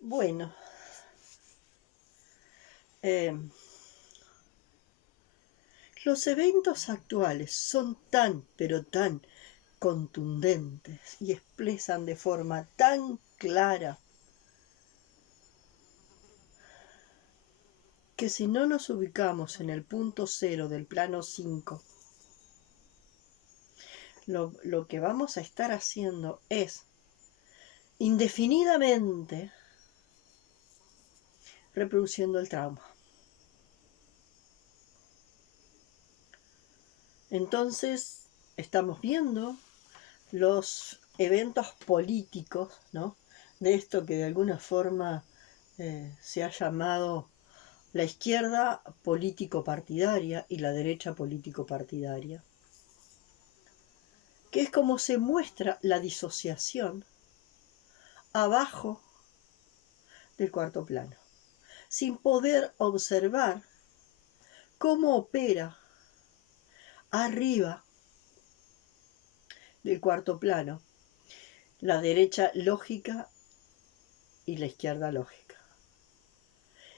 Bueno, eh, los eventos actuales son tan, pero tan contundentes y expresan de forma tan clara que si no nos ubicamos en el punto cero del plano 5, lo que vamos a estar haciendo es indefinidamente reproduciendo el trauma. Entonces, estamos viendo los eventos políticos, ¿no? De esto que de alguna forma se ha llamado la izquierda político-partidaria y la derecha político-partidaria, que es como se muestra la disociación abajo del cuarto plano, sin poder observar cómo opera arriba del cuarto plano la derecha lógica y la izquierda lógica.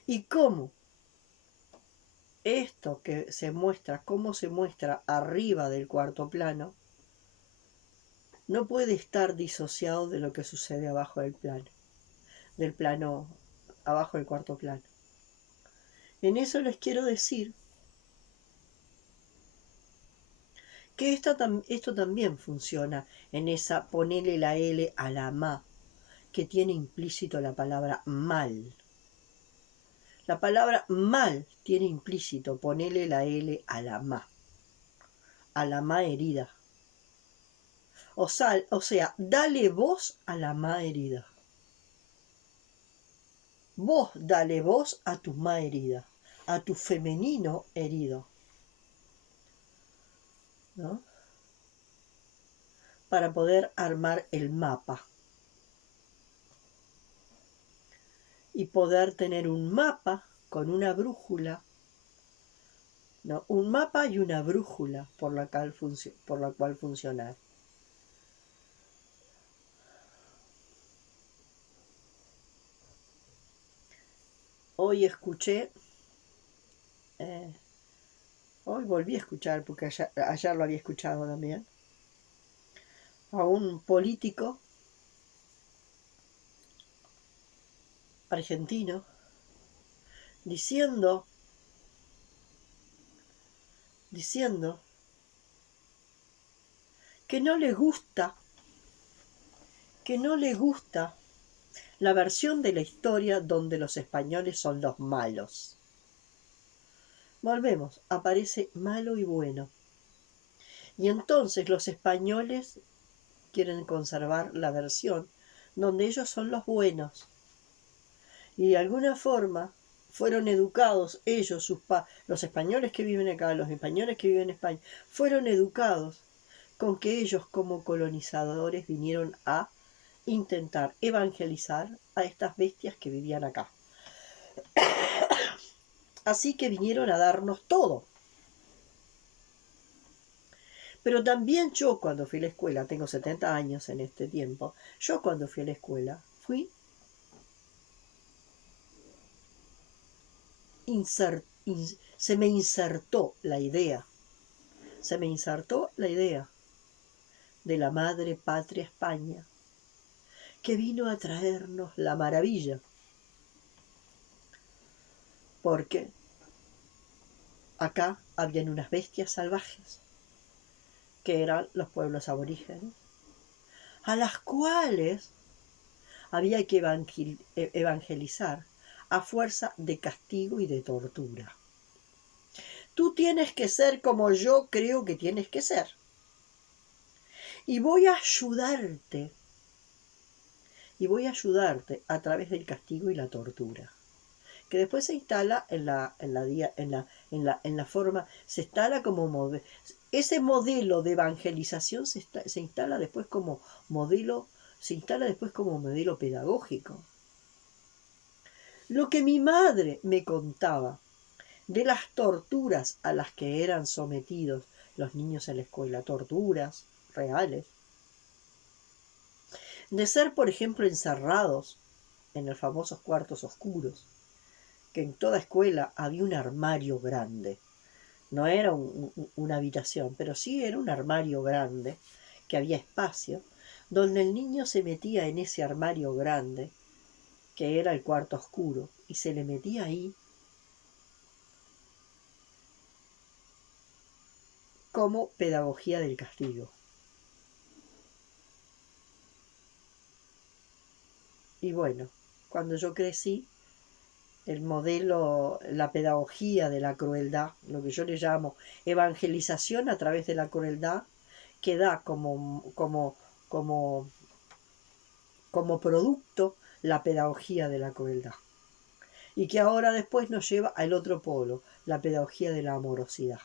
Y cómo esto que se muestra, cómo se muestra arriba del cuarto plano, no puede estar disociado de lo que sucede abajo del plano, abajo del cuarto plano. En eso les quiero decir que esto también funciona en esa ponele la L a la ma, que tiene implícito la palabra mal. La palabra mal tiene implícito ponele la L a la ma herida. O sea, dale voz a la ma herida. Vos dale voz a tu ma herida, a tu femenino herido, ¿no? Para poder armar el mapa. Y poder tener un mapa con una brújula, ¿no? Un mapa y una brújula por la cual funcionar. Hoy escuché, hoy volví a escuchar, porque ayer lo había escuchado también, a un político argentino diciendo que no le gusta la versión de la historia donde los españoles son los malos. Volvemos, aparece malo y bueno. Y entonces los españoles quieren conservar la versión donde ellos son los buenos. Y de alguna forma fueron educados ellos, los españoles que viven acá, los españoles que viven en España, fueron educados con que ellos como colonizadores vinieron a intentar evangelizar a estas bestias que vivían acá. Así que vinieron a darnos todo. Pero también yo cuando fui a la escuela, tengo 70 años en este tiempo, yo cuando fui a la escuela se me insertó la idea de la madre patria España, que vino a traernos la maravilla. Porque acá habían unas bestias salvajes, que eran los pueblos aborígenes, a las cuales había que evangelizar a fuerza de castigo y de tortura. Tú tienes que ser como yo creo que tienes que ser. Y voy a ayudarte a través del castigo y la tortura, que después se instala en la forma, se instala como ese modelo de evangelización se instala después como modelo pedagógico. Lo que mi madre me contaba de las torturas a las que eran sometidos los niños en la escuela, torturas reales, de ser, por ejemplo, encerrados en los famosos cuartos oscuros, que en toda escuela había un armario grande. No era una habitación, pero sí era un armario grande, que había espacio, donde el niño se metía en ese armario grande, que era el cuarto oscuro, y se le metía ahí como pedagogía del castigo. Y bueno, cuando yo crecí, el modelo, la pedagogía de la crueldad, lo que yo le llamo evangelización a través de la crueldad, que da como producto la pedagogía de la crueldad. Y que ahora después nos lleva al otro polo, la pedagogía de la amorosidad.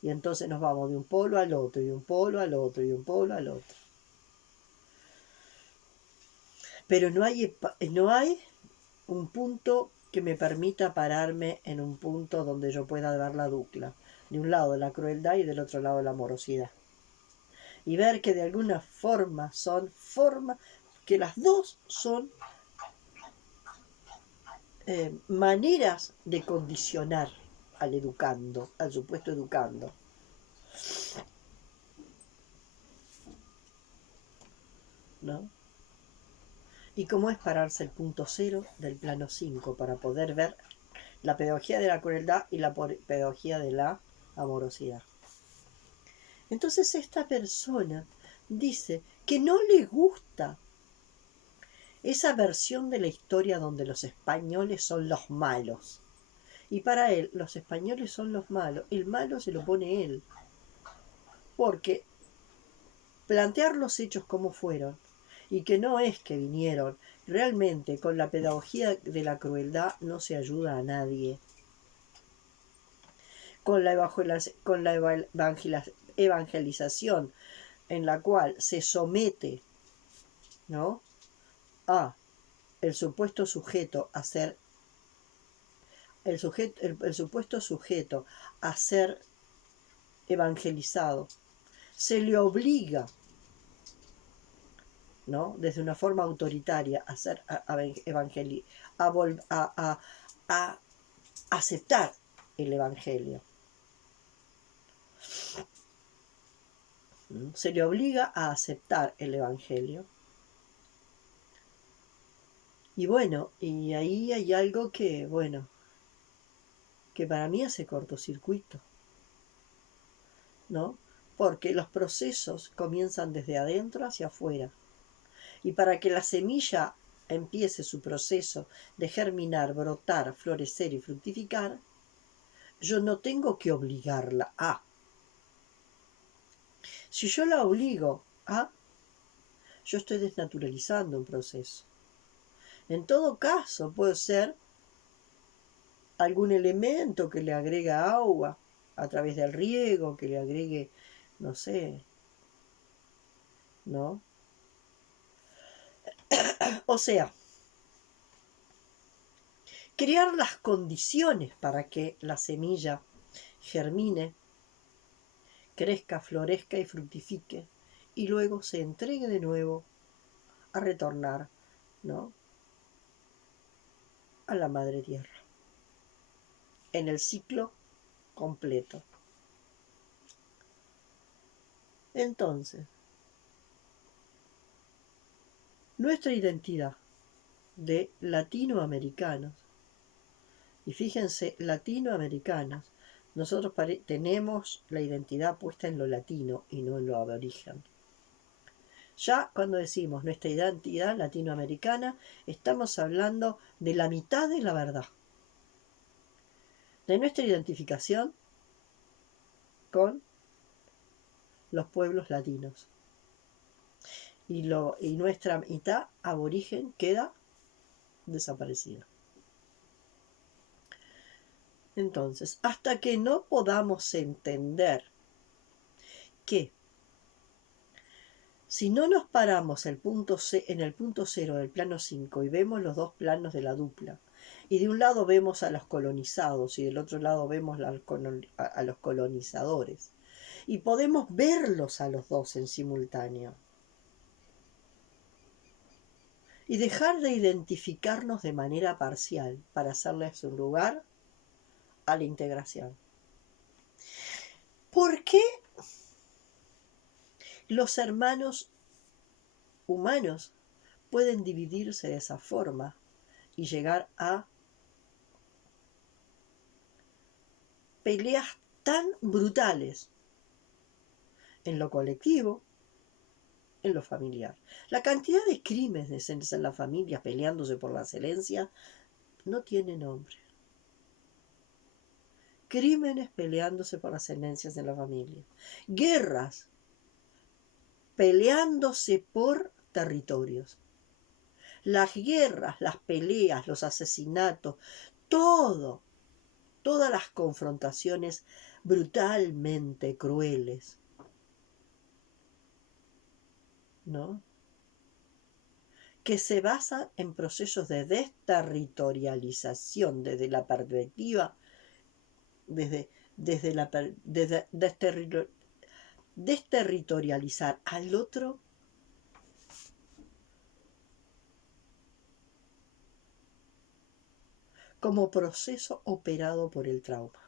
Y entonces nos vamos de un polo al otro, y un polo al otro, y un polo al otro. Pero no hay un punto que me permita pararme en un punto donde yo pueda ver la dupla. De un lado la crueldad y del otro lado la amorosidad. Y ver que de alguna forma que las dos son maneras de condicionar al educando, al supuesto educando. ¿No? Y cómo es pararse el punto cero del plano 5 para poder ver la pedagogía de la crueldad y la pedagogía de la amorosidad. Entonces esta persona dice que no le gusta esa versión de la historia donde los españoles son los malos. Y para él, los españoles son los malos. El malo se lo pone él. Porque plantear los hechos como fueron, y que no es que vinieron, realmente con la pedagogía de la crueldad no se ayuda a nadie. Con la evangelización en la cual se somete, ¿no?, a el supuesto sujeto a ser el supuesto sujeto a ser evangelizado, se le obliga, ¿no?, desde una forma autoritaria a ser a aceptar el evangelio. Se le obliga a aceptar el evangelio. Y bueno, y ahí hay algo que, bueno, que para mí hace cortocircuito, ¿no? Porque los procesos comienzan desde adentro hacia afuera. Y para que la semilla empiece su proceso de germinar, brotar, florecer y fructificar, yo no tengo que obligarla a. Si yo la obligo a, yo estoy desnaturalizando un proceso. En todo caso, puede ser algún elemento que le agrega agua a través del riego, que le agregue, no sé, ¿no? O sea, crear las condiciones para que la semilla germine, crezca, florezca y fructifique, y luego se entregue de nuevo a retornar, ¿no?, a la madre tierra, en el ciclo completo. Entonces, nuestra identidad de latinoamericanos, y fíjense, latinoamericanos, nosotros tenemos la identidad puesta en lo latino y no en lo aborigen. Ya cuando decimos nuestra identidad latinoamericana, estamos hablando de la mitad de la verdad, de nuestra identificación con los pueblos latinos. Y nuestra mitad aborigen queda desaparecida. Entonces, hasta que no podamos entender que si no nos paramos en el punto cero del plano 5 y vemos los dos planos de la dupla, y de un lado vemos a los colonizados y del otro lado vemos a los colonizadores, y podemos verlos a los dos en simultáneo, y dejar de identificarnos de manera parcial para hacerles un lugar a la integración. ¿Por qué los hermanos humanos pueden dividirse de esa forma y llegar a peleas tan brutales en lo colectivo, en lo familiar? La cantidad de crímenes en la familia peleándose por las herencias no tiene nombre. Crímenes peleándose por las herencias en la familia. Guerras peleándose por territorios. Las guerras, las peleas, los asesinatos, todas las confrontaciones brutalmente crueles, ¿no? Que se basan en procesos de desterritorialización desde la perspectiva, desterritorializar al otro como proceso operado por el trauma.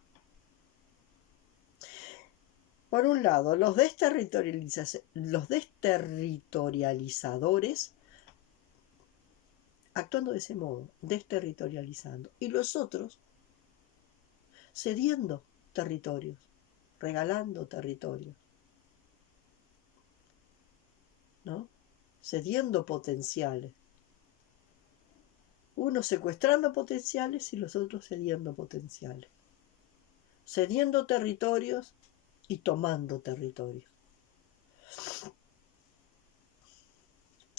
Por un lado, los desterritorializadores actuando de ese modo, desterritorializando, y los otros cediendo territorios, regalando territorios, ¿no? Cediendo potenciales. Unos secuestrando potenciales y los otros cediendo potenciales. Cediendo territorios y tomando territorios.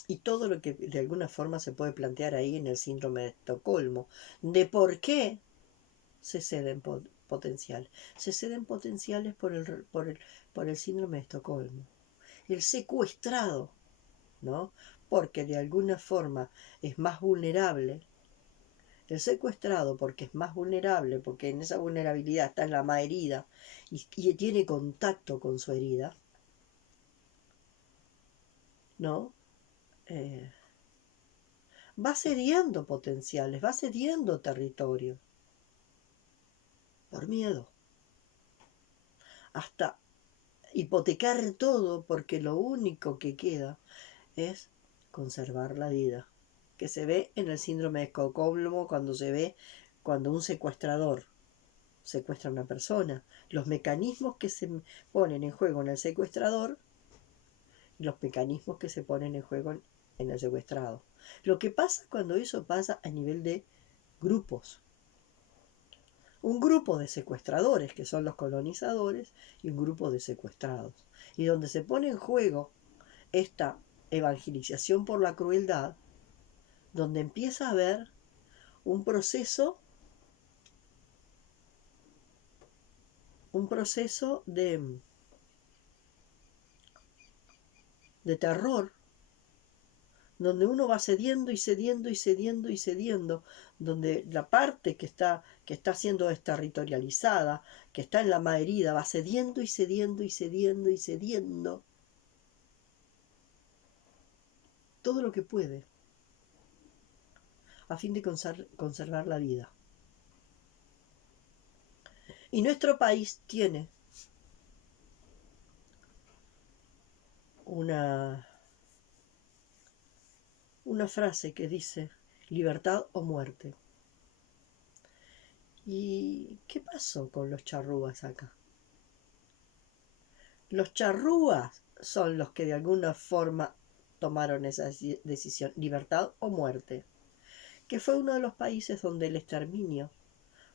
Y todo lo que de alguna forma se puede plantear ahí en el síndrome de Estocolmo, de por qué se ceden potenciales. Se ceden potenciales por el síndrome de Estocolmo. El secuestrado, ¿no? Porque de alguna forma es más vulnerable. El secuestrado porque es más vulnerable, porque en esa vulnerabilidad está en la más herida y tiene contacto con su herida, ¿no? Va cediendo potenciales, va cediendo territorio por miedo, hasta hipotecar todo porque lo único que queda es conservar la vida, que se ve en el síndrome de Estocolmo cuando un secuestrador secuestra a una persona, los mecanismos que se ponen en juego en el secuestrador y los mecanismos que se ponen en juego en el secuestrado. Lo que pasa cuando eso pasa a nivel de grupos. Un grupo de secuestradores, que son los colonizadores, y un grupo de secuestrados. Y donde se pone en juego esta evangelización por la crueldad, donde empieza a haber un proceso de terror, donde uno va cediendo y cediendo y cediendo y cediendo, donde la parte que está siendo desterritorializada, que está en la más herida, va cediendo y cediendo y cediendo y cediendo todo lo que puede a fin de conservar la vida. Y nuestro país tiene una frase que dice libertad o muerte. ¿Y qué pasó con los charrúas acá? Los charrúas son los que de alguna forma tomaron esa decisión, libertad o muerte, que fue uno de los países donde el exterminio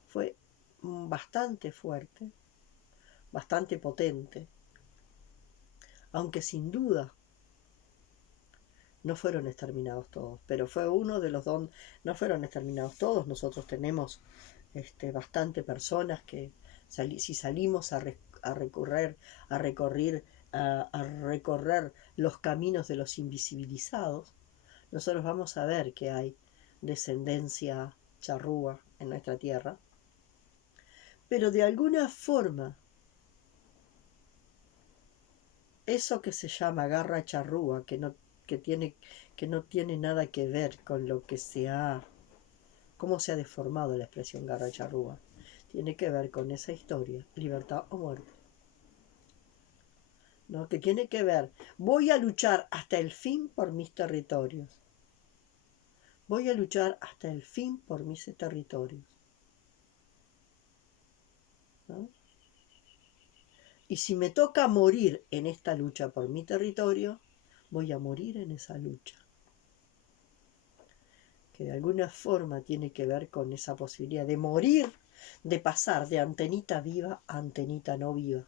fue bastante fuerte, bastante potente, aunque sin duda no fueron exterminados todos, pero fue uno de los donde no fueron exterminados todos. Nosotros tenemos bastante personas que si salimos a recorrer los caminos de los invisibilizados, nosotros vamos a ver que hay descendencia charrúa en nuestra tierra, pero de alguna forma eso que se llama garra charrúa, que no que no tiene nada que ver con lo que cómo se ha deformado la expresión garra charrúa. Tiene que ver con esa historia, libertad o muerte. ¿No? Que tiene que ver, voy a luchar hasta el fin por mis territorios. Voy a luchar hasta el fin por mis territorios. ¿No? Y si me toca morir en esta lucha por mi territorio, voy a morir en esa lucha. Que de alguna forma tiene que ver con esa posibilidad de morir, de pasar de antenita viva a antenita no viva.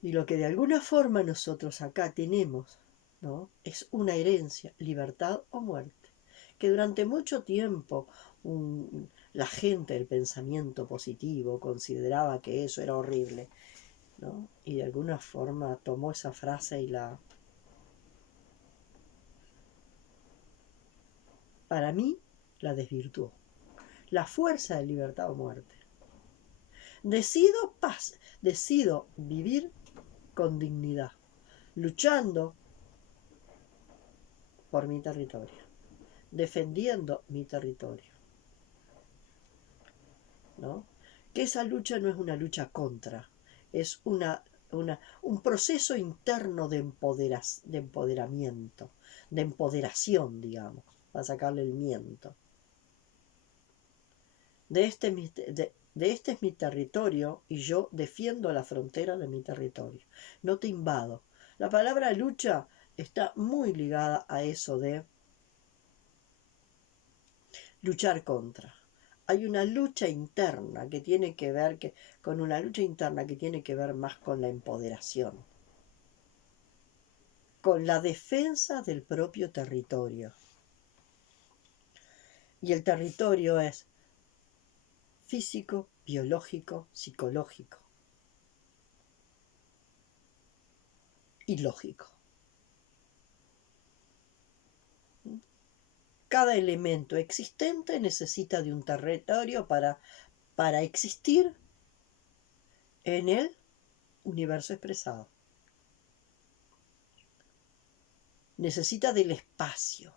Y lo que de alguna forma nosotros acá tenemos, ¿no? Es una herencia, libertad o muerte. Que durante mucho tiempo la gente del pensamiento positivo consideraba que eso era horrible, ¿no? Y de alguna forma tomó esa frase y para mí, la desvirtuó. La fuerza de libertad o muerte. Decido vivir con dignidad, luchando por mi territorio, defendiendo mi territorio, ¿no? Que esa lucha no es una lucha contra, es un proceso interno de empoderamiento, de empoderación, digamos, para sacarle el miento. Este es mi territorio y yo defiendo la frontera de mi territorio. No te invado. La palabra lucha está muy ligada a eso de luchar contra. Hay una lucha interna que tiene que ver con una lucha interna que tiene que ver más con la empoderación, con la defensa del propio territorio. Y el territorio es físico, biológico, psicológico y lógico. Cada elemento existente necesita de un territorio para existir en el universo expresado. Necesita del espacio.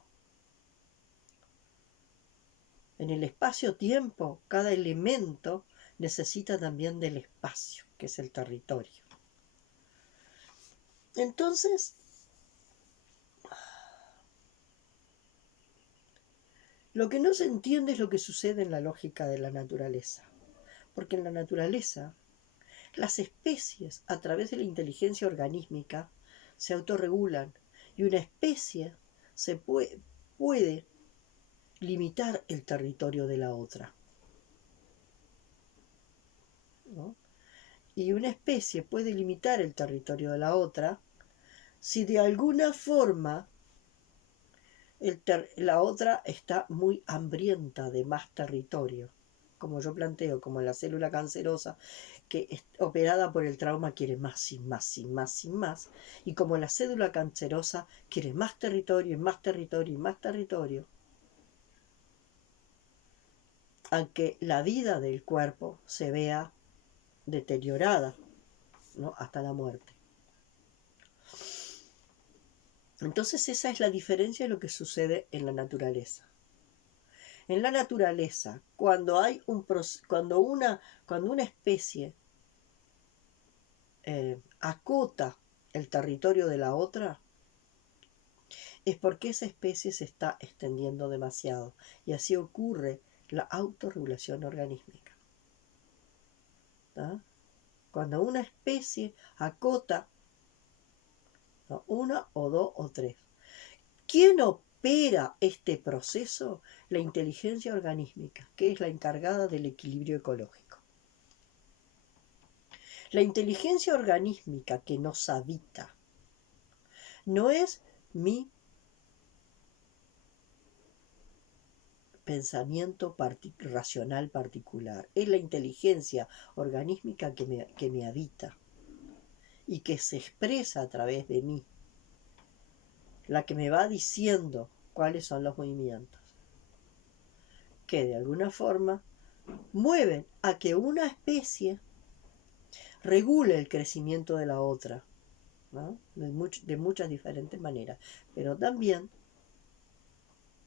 En el espacio-tiempo, cada elemento necesita también del espacio, que es el territorio. Entonces, lo que no se entiende es lo que sucede en la lógica de la naturaleza. Porque en la naturaleza, las especies, a través de la inteligencia organísmica, se autorregulan. Y una especie se puede limitar el territorio de la otra, ¿no? Y una especie puede limitar el territorio de la otra si de alguna forma la otra está muy hambrienta de más territorio, como yo planteo, como la célula cancerosa que es operada por el trauma quiere más y más y más y más, y como la célula cancerosa quiere más territorio y más territorio y más territorio, aunque la vida del cuerpo se vea deteriorada, ¿no? Hasta la muerte. Entonces esa es la diferencia de lo que sucede en la naturaleza. En la naturaleza, cuando una especie acota el territorio de la otra, es porque esa especie se está extendiendo demasiado. Y así ocurre la autorregulación organísmica. ¿Ah? Cuando una especie acota, ¿no? Una o dos o tres. ¿Quién opera este proceso? La inteligencia organísmica, que es la encargada del equilibrio ecológico. La inteligencia organísmica que nos habita no es mi pensamiento racional particular, es la inteligencia organísmica que me habita y que se expresa a través de mí, la que me va diciendo cuáles son los movimientos, que de alguna forma mueven a que una especie regule el crecimiento de la otra, ¿no? De muchas diferentes maneras, pero también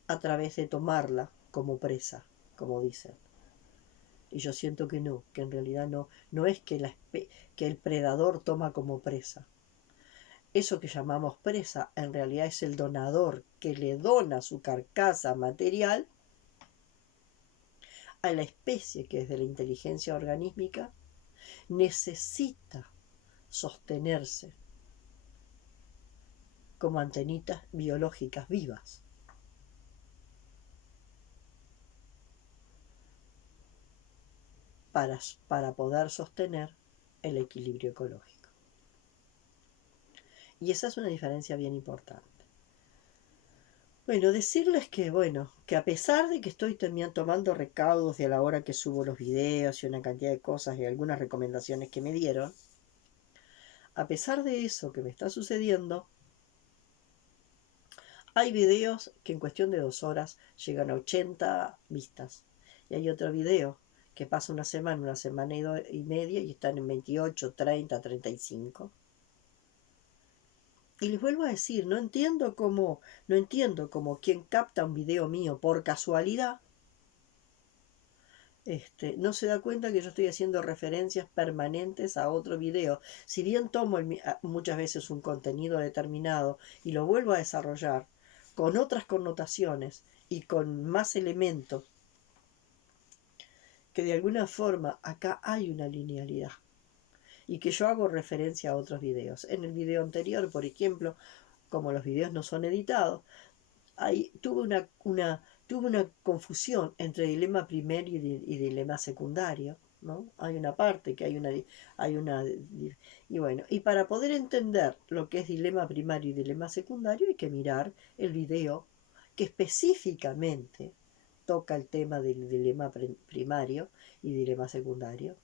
a través de tomarla como presa, como dicen. Y yo siento que no, que en realidad no es que el predador toma como presa. Eso que llamamos presa en realidad es el donador que le dona su carcasa material a la especie que desde la inteligencia organísmica necesita sostenerse como antenitas biológicas vivas. Para poder sostener el equilibrio ecológico. Y esa es una diferencia bien importante. Bueno, decirles que a pesar de que estoy también tomando recaudos de a la hora que subo los videos y una cantidad de cosas y algunas recomendaciones que me dieron, a pesar de eso que me está sucediendo, hay videos que en cuestión de 2 horas llegan a 80 vistas. Y hay otro video que pasa una semana y media y están en 28, 30, 35. Y les vuelvo a decir, no entiendo cómo quien capta un video mío por casualidad, no se da cuenta que yo estoy haciendo referencias permanentes a otro video. Si bien tomo muchas veces un contenido determinado y lo vuelvo a desarrollar con otras connotaciones y con más elementos, que de alguna forma acá hay una linealidad y que yo hago referencia a otros videos. En el video anterior, por ejemplo, como los videos no son editados, tuve una confusión entre dilema primario y dilema secundario, ¿no? Hay una parte que y bueno, y para poder entender lo que es dilema primario y dilema secundario hay que mirar el video que específicamente toca el tema del dilema primario y dilema secundario.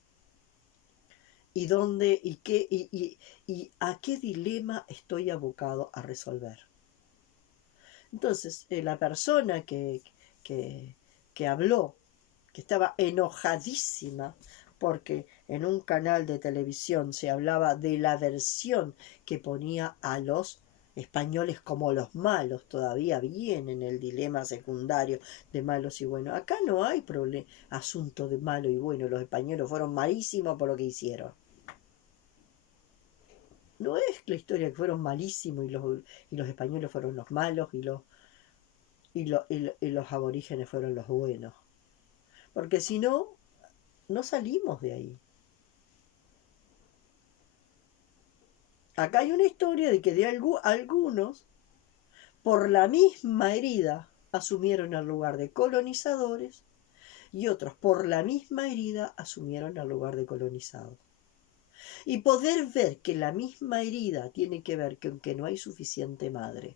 Y dónde y qué y a qué dilema estoy abocado a resolver. Entonces, la persona que habló, que estaba enojadísima porque en un canal de televisión se hablaba de la versión que ponía a los españoles como los malos, todavía bien en el dilema secundario de malos y buenos. Acá no hay asunto de malo y bueno, los españoles fueron malísimos por lo que hicieron. No es la historia que fueron malísimos y los españoles fueron los malos y los aborígenes fueron los buenos. Porque si no, no salimos de ahí. Acá hay una historia de que algunos, por la misma herida, asumieron el lugar de colonizadores y otros, por la misma herida, asumieron el lugar de colonizados. Y poder ver que la misma herida tiene que ver con que no hay suficiente madre.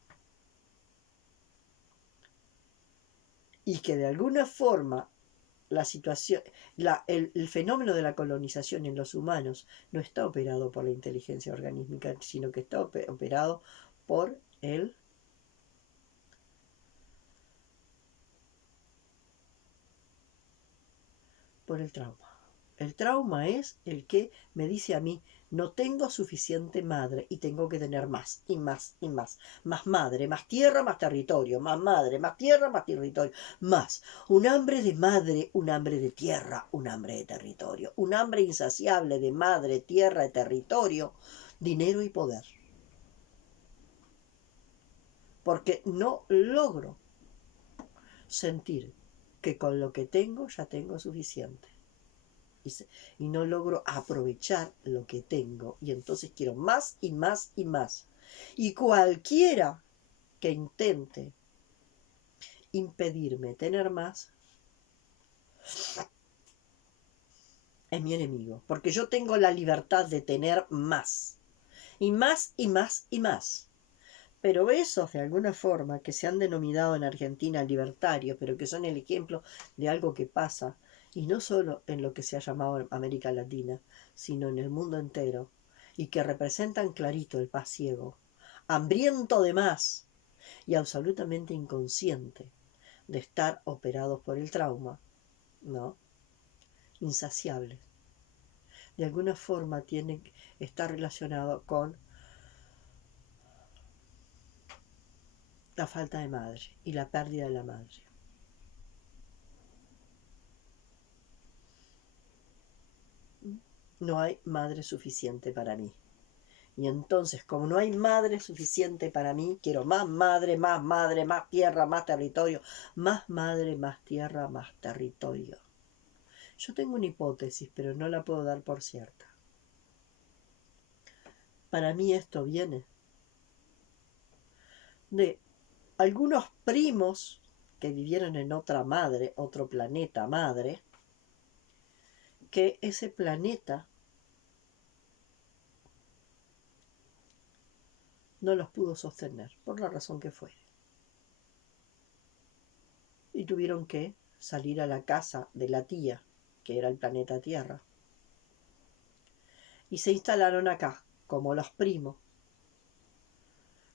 Y que de alguna forma la situación, el fenómeno de la colonización en los humanos no está operado por la inteligencia organísmica, sino que está operado por el trauma. El trauma es el que me dice a mí, no tengo suficiente madre y tengo que tener más y más y más. Más madre, más tierra, más territorio. Más madre, más tierra, más territorio. Más. Un hambre de madre, un hambre de tierra, un hambre de territorio. Un hambre insaciable de madre, tierra y territorio, dinero y poder. Porque no logro sentir que con lo que tengo ya tengo suficiente. Y no logro aprovechar lo que tengo y entonces quiero más y más y más. Y cualquiera que intente impedirme tener más es mi enemigo, porque yo tengo la libertad de tener más y más y más y más. Pero esos, de alguna forma, que se han denominado en Argentina libertarios, pero que son el ejemplo de algo que pasa, y no solo en lo que se ha llamado América Latina, sino en el mundo entero, y que representan clarito el paz ciego, hambriento de más y absolutamente inconsciente de estar operados por el trauma, ¿no? Insaciables. de alguna forma está relacionado con la falta de madre y la pérdida de la madre. No hay madre suficiente para mí. Y entonces, como no hay madre suficiente para mí, quiero más madre, más tierra, más territorio, más madre, más tierra, más territorio. Yo tengo una hipótesis, pero no la puedo dar por cierta. Para mí esto viene de algunos primos que vivieron en otra madre, otro planeta madre, que ese planeta no los pudo sostener, por la razón que fuere. Y tuvieron que salir a la casa de la tía, que era el planeta Tierra, y se instalaron acá, como los primos,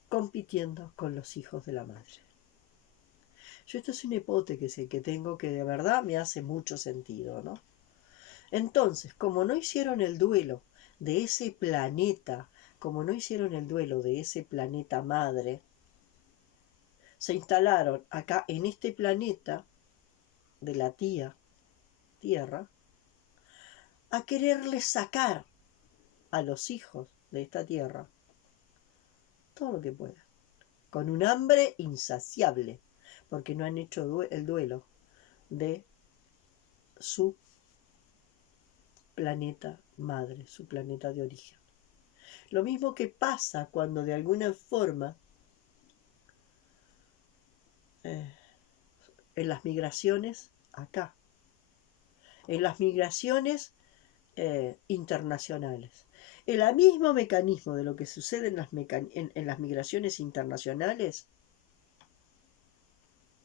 compitiendo con los hijos de la madre. Yo esto es una hipótesis que tengo que de verdad me hace mucho sentido, ¿no? Entonces, como no hicieron el duelo de ese planeta, como no hicieron el duelo de ese planeta madre, se instalaron acá en este planeta de la tía Tierra a quererle sacar a los hijos de esta tierra todo lo que puedan, con un hambre insaciable, porque no han hecho el duelo de su planeta madre, su planeta de origen. Lo mismo que pasa cuando de alguna forma en las migraciones acá, en las migraciones internacionales. El mismo mecanismo de lo que sucede en las migraciones internacionales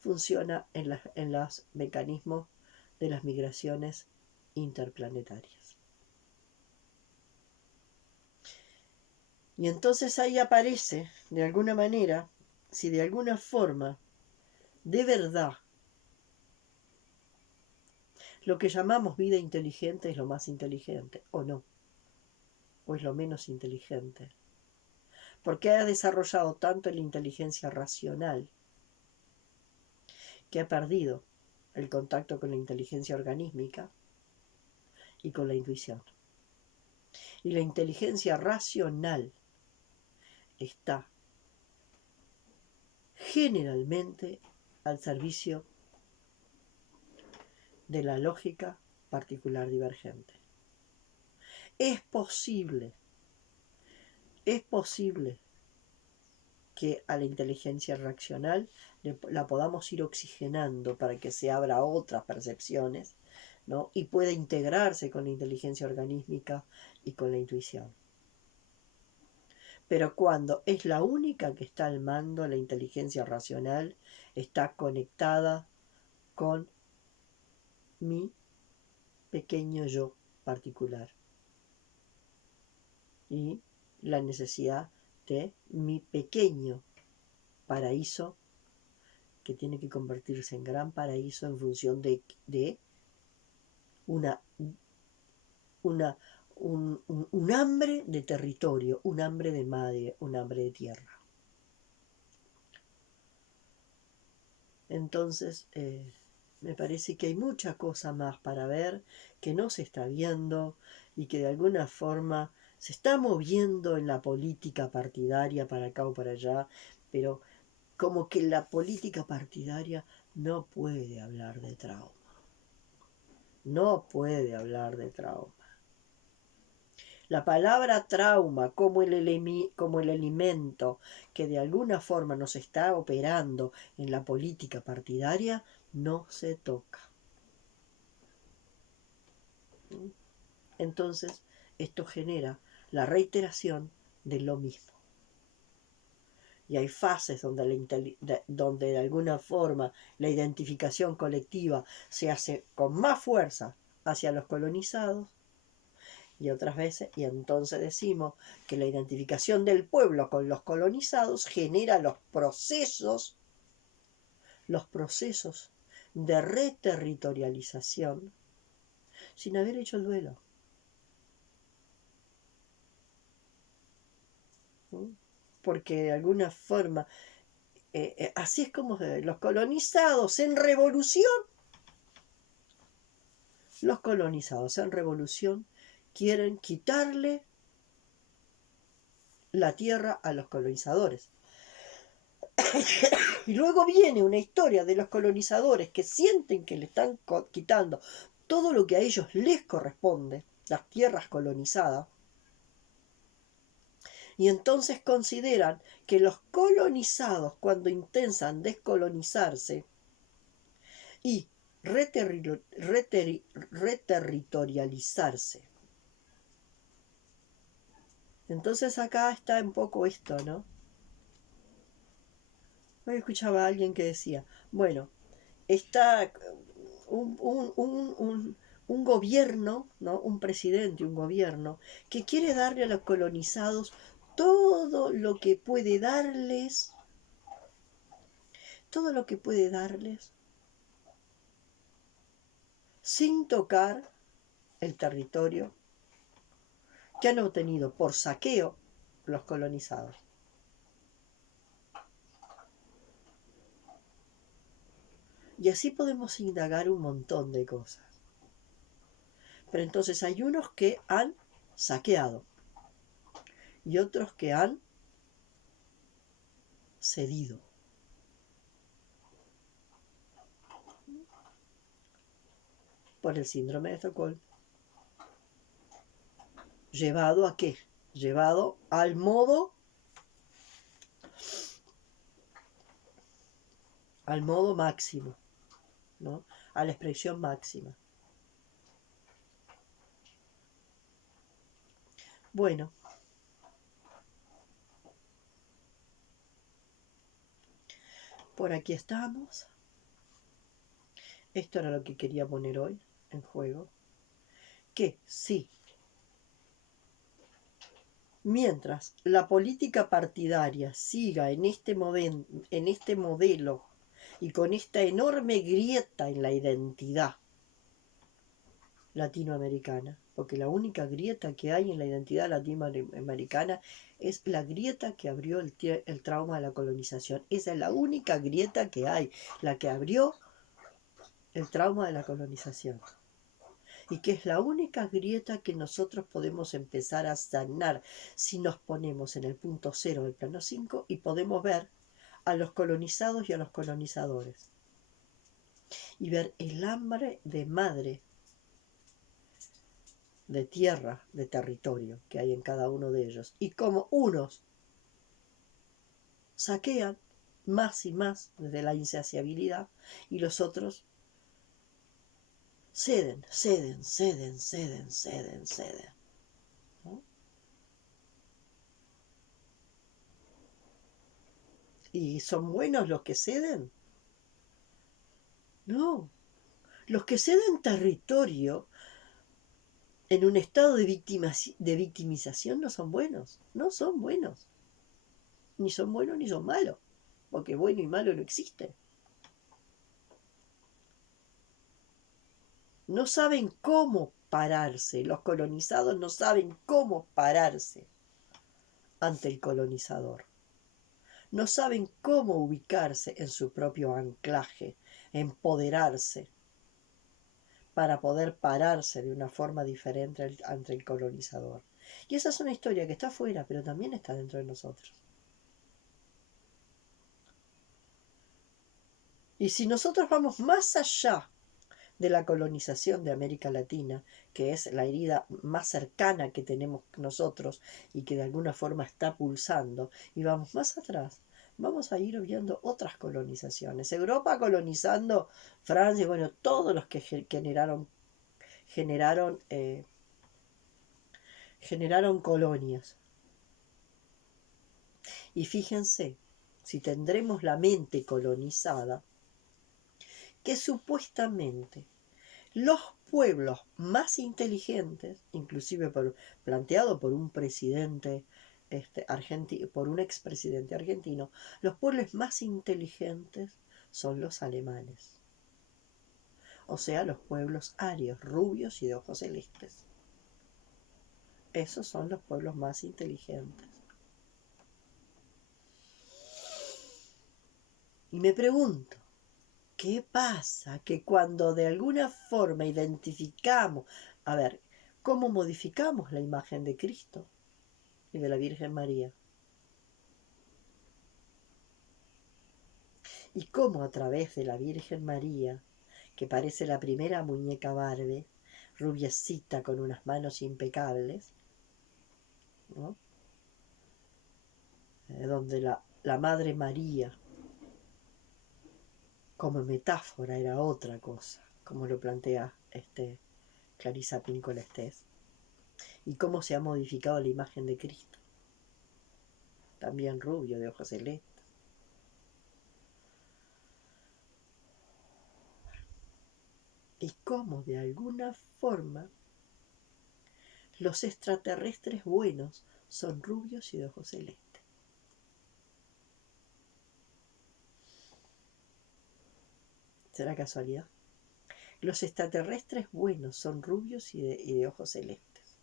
funciona en los mecanismos de las migraciones interplanetarias. Y entonces ahí aparece, de alguna manera, si de alguna forma, de verdad, lo que llamamos vida inteligente es lo más inteligente, o no, o es lo menos inteligente. Porque ha desarrollado tanto la inteligencia racional que ha perdido el contacto con la inteligencia organísmica y con la intuición. Y la inteligencia racional está generalmente al servicio de la lógica particular divergente. Es posible que a la inteligencia racional la podamos ir oxigenando para que se abra a otras percepciones, ¿no? Y pueda integrarse con la inteligencia organísmica y con la intuición. Pero cuando es la única que está al mando, la inteligencia racional está conectada con mi pequeño yo particular y la necesidad de mi pequeño paraíso que tiene que convertirse en gran paraíso en función de un hambre de territorio, un hambre de madre, un hambre de tierra. Entonces, me parece que hay mucha cosa más para ver que no se está viendo y que de alguna forma se está moviendo en la política partidaria para acá o para allá, pero como que la política partidaria no puede hablar de trauma. No puede hablar de trauma. La palabra trauma como el elemento que de alguna forma nos está operando en la política partidaria no se toca. Entonces, esto genera la reiteración de lo mismo. Y hay fases donde de alguna forma la identificación colectiva se hace con más fuerza hacia los colonizados y otras veces, y entonces decimos que la identificación del pueblo con los colonizados genera los procesos de reterritorialización sin haber hecho el duelo. ¿no? Porque de alguna forma, así es como los colonizados en revolución, quieren quitarle la tierra a los colonizadores. Y luego viene una historia de los colonizadores que sienten que le están quitando todo lo que a ellos les corresponde, las tierras colonizadas, y entonces consideran que los colonizados, cuando intentan descolonizarse y reterritorializarse, entonces acá está un poco esto, ¿no? Hoy escuchaba a alguien que decía, bueno, está un gobierno, ¿no? Un presidente, un gobierno, que quiere darle a los colonizados todo lo que puede darles, todo lo que puede darles, sin tocar el territorio que han obtenido por saqueo los colonizados. Y así podemos indagar un montón de cosas. Pero entonces hay unos que han saqueado y otros que han cedido. Por el síndrome de Estocolmo. ¿Llevado a qué? Llevado al modo máximo, ¿no? A la expresión máxima. Bueno, por aquí estamos. Esto era lo que quería poner hoy en juego. Que sí, mientras la política partidaria siga en este modelo y con esta enorme grieta en la identidad latinoamericana, porque la única grieta que hay en la identidad latinoamericana es la grieta que abrió el trauma de la colonización. Esa es la única grieta que hay, la que abrió el trauma de la colonización. Y que es la única grieta que nosotros podemos empezar a sanar si nos ponemos en el punto cero del plano 5 y podemos ver a los colonizados y a los colonizadores. Y ver el hambre de madre, de tierra, de territorio que hay en cada uno de ellos. Y como unos saquean más y más desde la insaciabilidad y los otros ceden. ¿No? ¿Y son buenos los que ceden? No. Los que ceden territorio en un estado de victimización no son buenos. No son buenos. Ni son buenos ni son malos. Porque bueno y malo no existe. No saben cómo pararse. Los colonizados no saben cómo pararse ante el colonizador. No saben cómo ubicarse en su propio anclaje, empoderarse para poder pararse de una forma diferente ante el colonizador. Y esa es una historia que está afuera, pero también está dentro de nosotros. Y si nosotros vamos más allá de la colonización de América Latina, que es la herida más cercana que tenemos nosotros y que de alguna forma está pulsando, y vamos más atrás, vamos a ir viendo otras colonizaciones. Europa colonizando Francia, bueno, todos los que generaron colonias. Y fíjense, si tendremos la mente colonizada, que supuestamente los pueblos más inteligentes, inclusive planteado por un presidente por un expresidente argentino, los pueblos más inteligentes son los alemanes. O sea, los pueblos arios, rubios y de ojos celestes. Esos son los pueblos más inteligentes. Y me pregunto, ¿qué pasa? Que cuando de alguna forma identificamos, a ver, ¿cómo modificamos la imagen de Cristo y de la Virgen María? Y cómo a través de la Virgen María, que parece la primera muñeca Barbie, rubiecita con unas manos impecables, ¿no? Donde la Madre María como metáfora era otra cosa, como lo plantea Clarisa Pinkola Estés, y cómo se ha modificado la imagen de Cristo, también rubio, de ojos celestes. Y cómo de alguna forma los extraterrestres buenos son rubios y de ojos celestes. ¿Será casualidad? Los extraterrestres buenos son rubios y de ojos celestes.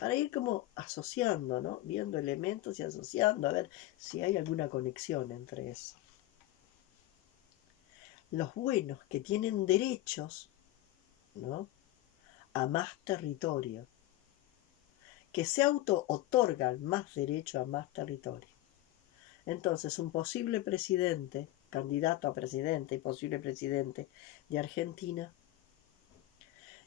Para ir como asociando, ¿no? Viendo elementos y asociando, a ver si hay alguna conexión entre eso. Los buenos que tienen derechos, ¿no?, a más territorio, que se auto-otorgan más derecho a más territorio. Entonces, un posible presidente, candidato a presidente y posible presidente de Argentina,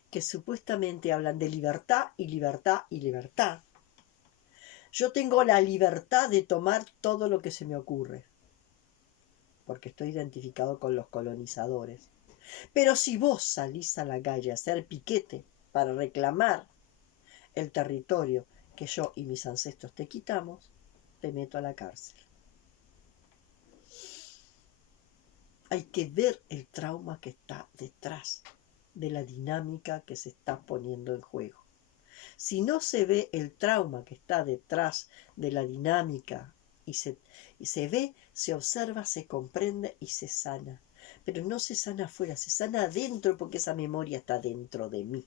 que supuestamente hablan de libertad y libertad y libertad. Yo tengo la libertad de tomar todo lo que se me ocurre, porque estoy identificado con los colonizadores. Pero si vos salís a la calle a hacer piquete para reclamar el territorio que yo y mis ancestros te quitamos, te meto a la cárcel. Hay que ver el trauma que está detrás de la dinámica que se está poniendo en juego. Si no se ve el trauma que está detrás de la dinámica y se ve, se observa, se comprende y se sana. Pero no se sana afuera, se sana adentro, porque esa memoria está dentro de mí.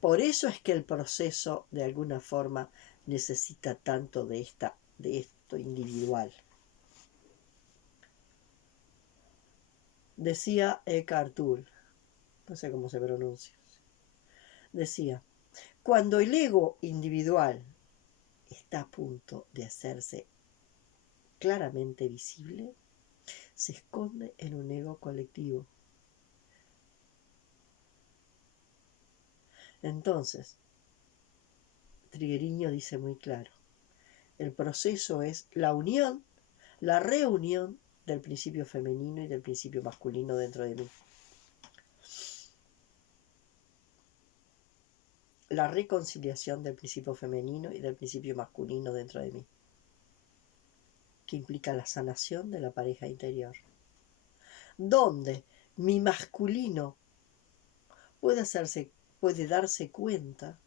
Por eso es que el proceso, de alguna forma, necesita tanto de esto individual. Decía Eckhart Tolle, no sé cómo se pronuncia, decía, cuando el ego individual está a punto de hacerse claramente visible, se esconde en un ego colectivo. Entonces, Triguerio dice muy claro, el proceso es la unión, la reunión del principio femenino y del principio masculino dentro de mí. La reconciliación del principio femenino y del principio masculino dentro de mí, que implica la sanación de la pareja interior, donde mi masculino puede darse cuenta,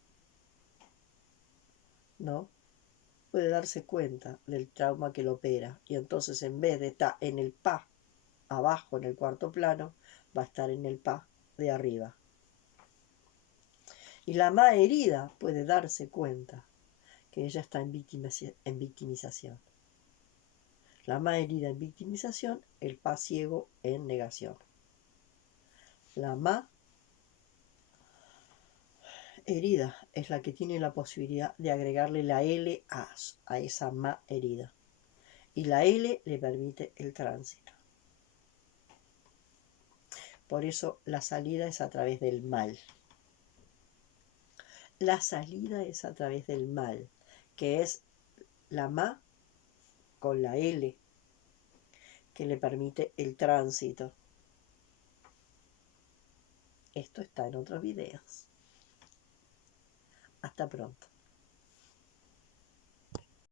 ¿no? Puede darse cuenta del trauma que lo opera, y entonces en vez de estar en el pa abajo en el cuarto plano, va a estar en el pa de arriba. Y la ma herida puede darse cuenta que ella está en victimización. La ma herida en victimización, el pa ciego en negación. La ma herida es la que tiene la posibilidad de agregarle la L a esa ma herida. Y la L le permite el tránsito. Por eso la salida es a través del mal. La salida es a través del mal, que es la ma con la L, que le permite el tránsito. Esto está en otros videos. Hasta pronto.